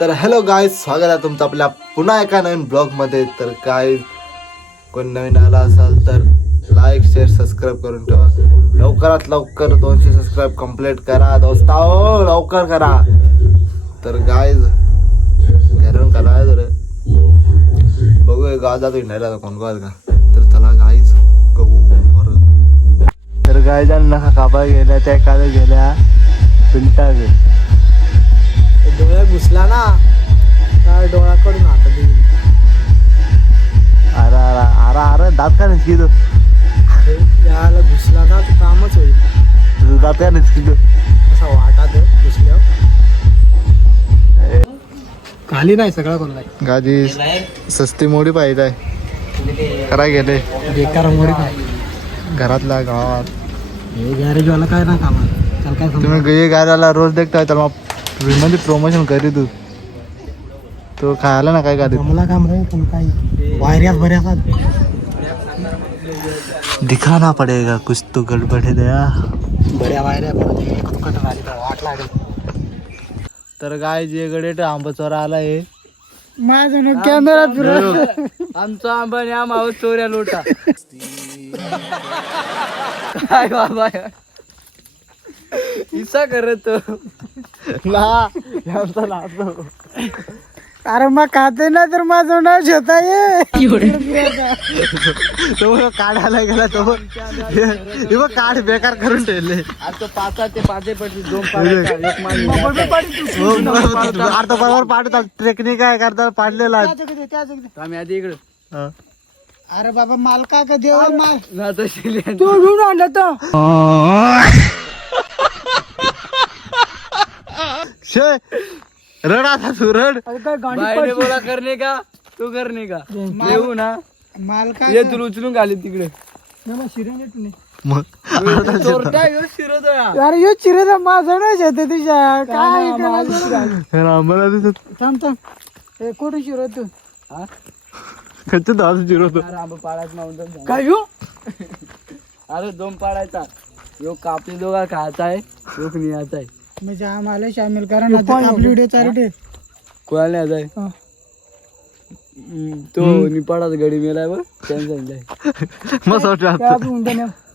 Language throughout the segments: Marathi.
तर हॅलो गाईज, स्वागत आहे तुमचं आपल्या पुन्हा एका नवीन ब्लॉगमध्ये. तर गाईज, कोण नवीन आला असाल तर लाईक शेअर सबस्क्राईब करून ठेवा. लवकरात लवकर 200 सबस्क्राईब कंप्लीट करा दोस्ताओ, लवकर करा. तर गाईज, घरून करा जर बघूया गाव जातो इंडायला कोण गाव का. तर चला गाईज गहू. तर गायजांना कापा गेल्या त्या एखाद्या गेल्या पिंटा डोळ्यात घुसला ना काय डोळ्याकडून आता अरे अरे अरे अरे दात का निसकी तो याला घुसला ना तर कामच होईल. दात का निसकी तो असा वाटात घुसल्यावर खाली नाही सगळा कोण नाही. गादी सस्ती मोडी पाहिजे आहे कराय गेले बेकार मोरी काय घरातल्या गावात. हे गॅरेजवाला काय ना कामा त्याला काय तुम्ही गे गाड्याला रोज देखताय तर मग फ्रीमध्ये प्रमोशन करी तू तो खायला ना काय गाडी मला काम रे पण काही वायऱ्यात बऱ्याच दिखाना पडेगा कुछ तो गडबड है दया. बऱ्या वायऱ्या वाट लागेल. तर गाय जे गडे आंबा चोरा आला आहे माझा कॅमेरा आमचा आंबा या माव चोऱ्या लोटा काय बाबा इसा करत अरे मग खाते ना तर माझं नाव घेता तो काढायला गेला तो काढ बेकार करून ठेवले. आता पाचा ते पाचे पडली दोन पाड्याचा एक अर्धा बरोबर पाडतात ट्रेकनी काय करतात पाडलेला आम्ही आधी इकडं अरे बाबा मालका का देव ना तशी तू घेऊन आणला तो रड आता तू रड. काय बाहेर बोला करणे का तू करणे का येऊ ना मालका ये तुला उचलून घाली तिकडे मग चोरटा येऊ शिरत अरे यो चिरेचा माझा नाही येते तुझ्या काय आम्हाला दिसत थांब थांब हे कुठे शिरो तू खर्च दहा जिरवतो. अरे आंबा पाडायचं नव्हतं काय यो अरे दोन पाडायचा यो कापली दोघा खायचा आहे यो नियाचा आहे म्हणजे आम्हाला सामील करा ना आपली व्हिडिओ चालू ठेव. कोणाला न्यायचा आहे हा. तो निपाडाचा गडी मेलाय बघ मस्त वाटत.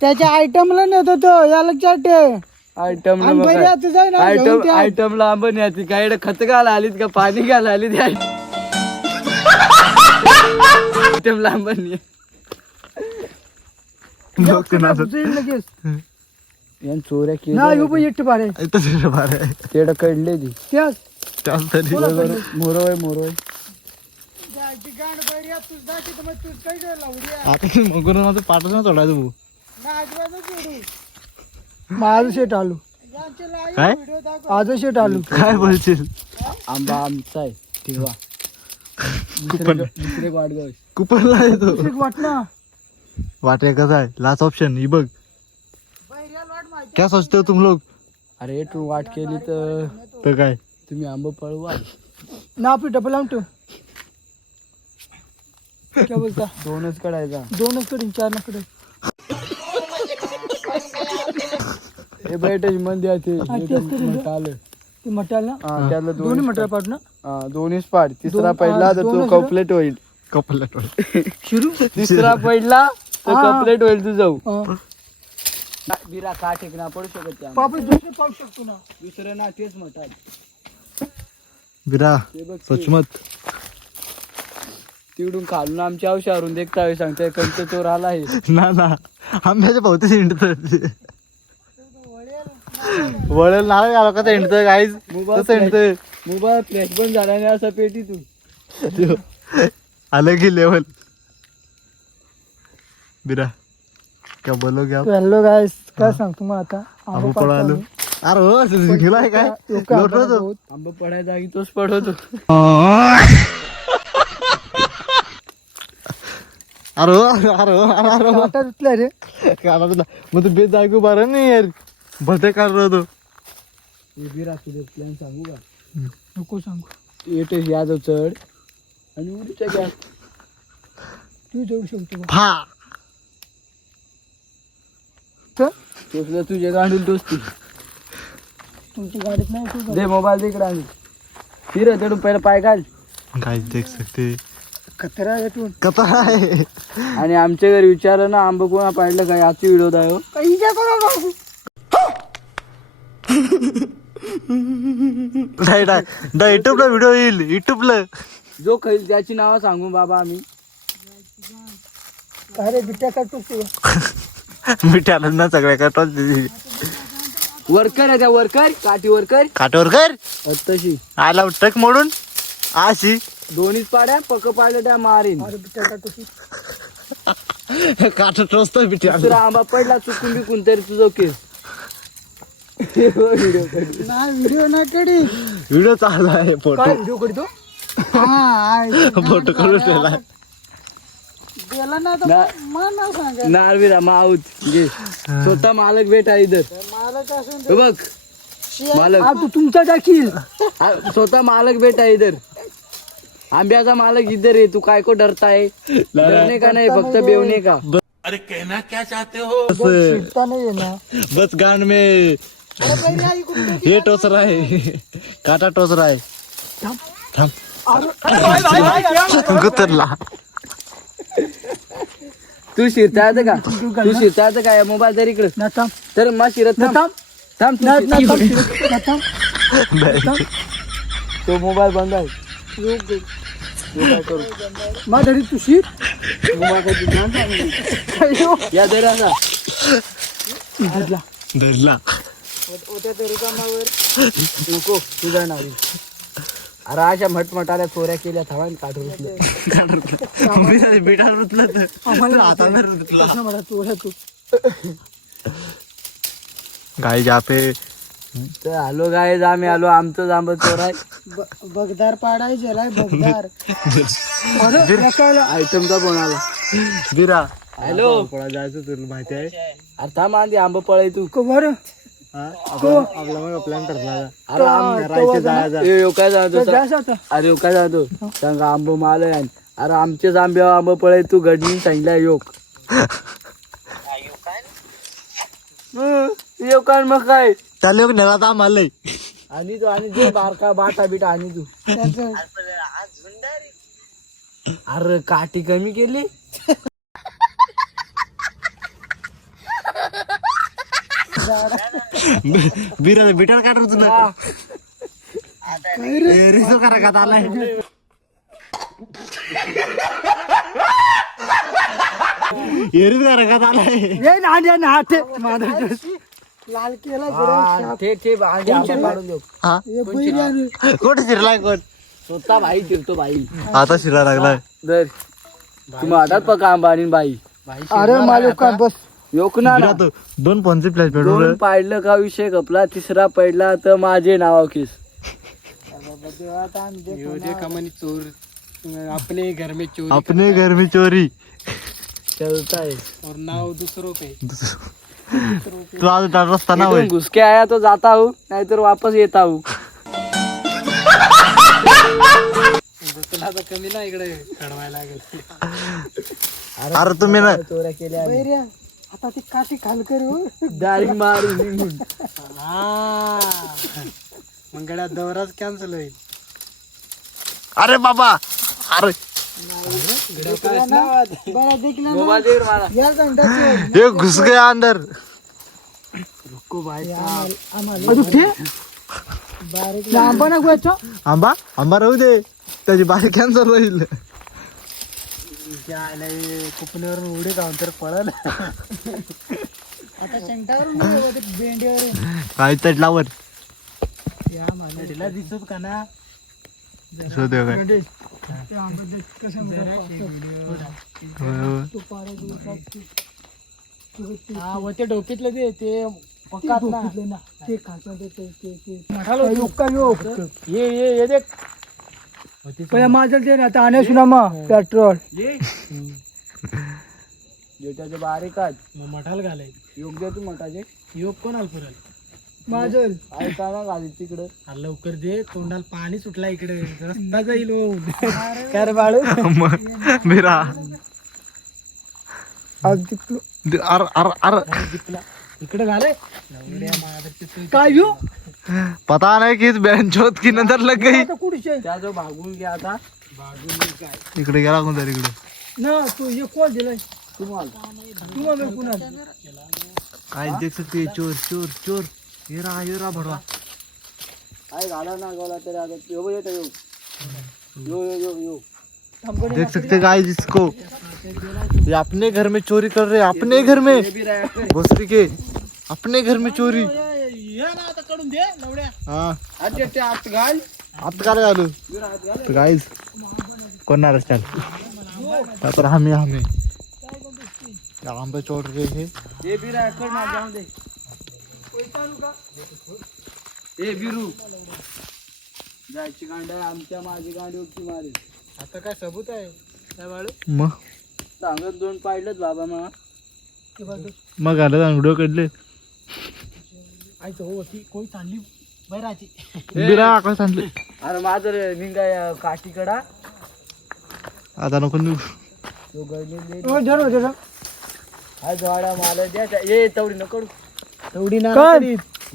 त्याच्या आयटमला नेतो तो या लक्षात ठेव. आयटमला आयटमला आंबा न्यायची काय खत घाला आलीत का पाणी घाला आलीत आयटमला आंबा न्या यान चोऱ्या केल्या तेड कडले ती मोरवय मोरवय आता मग माझं पाठच ना चढायचं भाऊ. माझं शेट आलू काय आज शेट आलू काय बोलशील. आंबा आमचा आहे तेव्हा दुसरे वाटगाव कुपनला येतो वाट ना वाटे कसा आहे लास्ट ऑप्शन ही बघ. क्या सोचते हो तुम लोग. अरे तू वाट केली तर काय तुम्ही आंबा पळवा ना आपली डबल लावून ठेव. क्या बोलता दोनच काढायचा दोनच कडे चार ना कडे हे बैठच मंदी आहे आलं ते मटाल ना त्यातलं दोन्ही मटाल पाठ ना दोन्हीच पाड तिसरा पडला तर तो कम्प्लीट होईल कपलट शिरू तिसरा पडला तो कम्प्लीट होईल तू जाऊ हा. बिरा का टेकना पडू शकत त्या पापड दुसरे पाहू शकतो ना. दुसरं ना तेच म्हणतात बिरा ते बघ सचमत तिकडून खालून आमच्या औषधावरून देखता सांगताय कंच चोर आला आहे ना ना आंब्याच्या भोवती हिंडत वळेल नाव आला का हिंडतोय काहीच कसं हिंडतोय. मोबाईल फ्लॅश बंद झाला नाही असा पेटी तू आलं की लेवल. बिरा क्या बोलो क्या हॅलो गाईस काय सांगतो मग आता आंबा पळालो. अरे हो गेलाय काय लोटलो तो. आंबा पडायच्या जागी तोच पडवतो अरे अरे रे मग तू बेत जागू बारा नाही यार भटे काढ तो. बिरा तुझे प्लॅन सांगू का नको सांगू येते यादव चढ आणि उडीच्या गॅस तू जाऊ शकतो फा तुझ्या गांडून टोचती तुमची गाडीत नाही दे मोबाईल दे इकडे आणि फिर होते पहिला पाय घाल. गाइस देख सकते कचरा येतून कथा आहे. आणि आमच्या घरी विचारलं ना आंबा कोणा पाडलं काय याची व्हिडिओ दायो. युट्यूबला व्हिडिओ येईल युट्यूबला. जो खाईल त्याची नावं सांगू बाबा आम्ही. अरे बिट्या काटतो मिठाला ना सगळ्या काटोल वर्कर आहे त्या वर्कर काठी वर्कर काटोर कर तशी आला टक मोडून आशी दोन्हीच पाड्या पक पाडल्या त्या मारीन. अरे बिट्या काटतो काट टोचतो मिठा. दुसरा आंबा पडला चुकून बिकून तरी तुझं केस. व्हिडिओ ना व्हिडिओ ना केडी व्हिडिओ चालू आहे. फोटो काय व्हिडिओ करतो हा फोटो करून ठेवला. गेला ना तर मन ना सांगा नारवीरा माऊत घे. स्वतः मालक बेटा इधर. मालक असून हे बघ मालक तू तुमचा दाखील स्वतः मालक बेटा इधर. आंब्याचा मालक इधर आहे. तू काय को डरताय. डरने का नाही फक्त बेवणे का. शिकता नाही ना बस गान में ये टोच रहा है काटा टोच रहा है. गुतरला. तू शिरता येतं का तू शिरता येतं का मोबाईल तरी इकडे ना थांब तर मग शिरत ना थांब थांब थांब ना तू ना शिरत. थांब ना थांब तो मोबाईल बंद आहे. माझ्या घरी तू शिक या दर असा धरला धरला. होत्या तरी कामावर नको तुझा नाव. अरे अशा मटमटाल्या चोऱ्या केल्या थांबा काढून बिठा रुतलं तर हाताने रुतला. कसं म्हणा तू तू गाई जा पे तर आलो गाय आम्ही आलो आमचं आंबा चोराय. बगदार पाडायचे राय बगदार अरे रसायला आयटमचा फोन आला. बिरा हॅलो पळा जायचं तुला माहिती आहे. अरे थांब आधी आंबा पळाय तू. बरं आपला मग प्लॅन करतला. अरे राहायचं जायचं. यो काय जातो जायचं आता अरे यो काय जातो सांगा आंबो माल आहे. अरे आमचेच आंबे आंबा पळाय तू घडणी सांगितलं योग यो काय मग काय त्या लोक नेला आम्हाला आणि तू आणि तू बारका बाटा बिटा आणि तू. त्याचं अरे काठी कमी केली. बिरा बिटार काढ तुला रिसो करा का आलाय. एरीच करा का आलाय. ये ना ये ना हाते माझा लाल केला हा, ठे ठे आधी आंबा पाडून देऊ. हा ये बैल कोण शिरलाय कोण स्वतः भाई फिरतो बाई. आता शिरा लागलाय. दर तुम्ही हातात पका आंबा आणि बाई अरे मालूक का बस योक ना बिरा तो 2 पंचे फ्लॅश दोन पेडून पाडलं का विषय कपला. तिसरा पडला तर माझे नाव किस. चोर अपने घर में चोरी अपने घर में चोरी. चलता है और नाव दूसरों पे तू आज रस्ता ना होय. घुस के आया तो जाता हूँ नाहीतर वापस येता हूँ. कमी ना इकडे चढवायला लागेल. अरे तुम्ही ना चोऱ्या केल्या आम्ही. आता ती काठी खाल कर डायरेक्ट मारून निघून. मग गड्या दौराच कॅन्सल होईल. अरे बाबा अरे बरा देखना मोबाईल दे रे मला. या घंटा ये घुस गया अंदर. रुको भाई बारीक आंबा ना गोयचा आंबा आंबा राहू दे त्याची बारी कॅन्सर होईल. कुपण्यावरून उडी जाऊन तर पळल. आता शेंगटावरून बेंडीवरून काय तटलावर या माणसाला दिसत का ना शोधे काय ते आंबा देख कसं हा व ते डोकीतलं ते पक्कात ना ते खायचं ते मठाला योक्का योग ये देख पया माझल ते ना आता आणे सुना मग पेट्रोल जेटाचे बारीकात मठाल घालाय योग्य तू मठाचे योग कोणाला पुरल माझल ऐका ना घाली तिकडं. लवकर दे तोंडाला पाणी सुटला इकडे रस्ता जाईल कर बाळू मेरा आज अर अर अर इकडे घाले काय येऊ पता नहीं किस बेंचोत की नजर लग गई. आता कुठचे त्या जो भागून घ्या आता इकडे गेला कोणतरी इकडे. ना तू हे कोण दिलाय तुम्हाला तुम्हाला कुणा काय देख सकते हैं, चोर चोर चोर. ये रहा भडवा. काय घाला ना गोला तरी आता यो येतो यो यो यो यो यो देख सकते गाइस इसको. ये अपने घर में चोरी कर रहे हैं, अपने घर में. हे बी राय कर. भोसरी के अपने घर में चोरी. काढून दे लवड्या हाँ अरे ते आत घाल आत काय घालू. तर गाइस कोणाला चल तर हमें आंबे चोर रहे हैं. हे बी राय कर ना जाऊ दे ए बिरू जायची गांडा आमच्या माझी गांडी उक्ती मारे आता काय सबूत आहे काय बाळू मग सांगत दोन पाडलंच बाबा मग मग आलं व्हिडिओ काढले. आयचं हो ती कोई चांगली बैराची बिरा काय सांगले. अरे माझं रे निघाय काठीकडा आता नको निघू. तो गडले हो धर धर हा जोडा मला द्या ये तेवढी नको तेवढी ना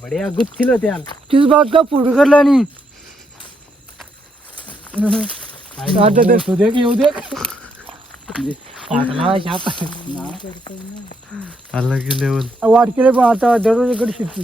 बढिया गुत्थिल होते यार तीच बात का फोटो करला आणि आता देख तू देख येऊ देख पाटला आलं की लेवल वाट केले पण आता दररोज इकडे शिकतो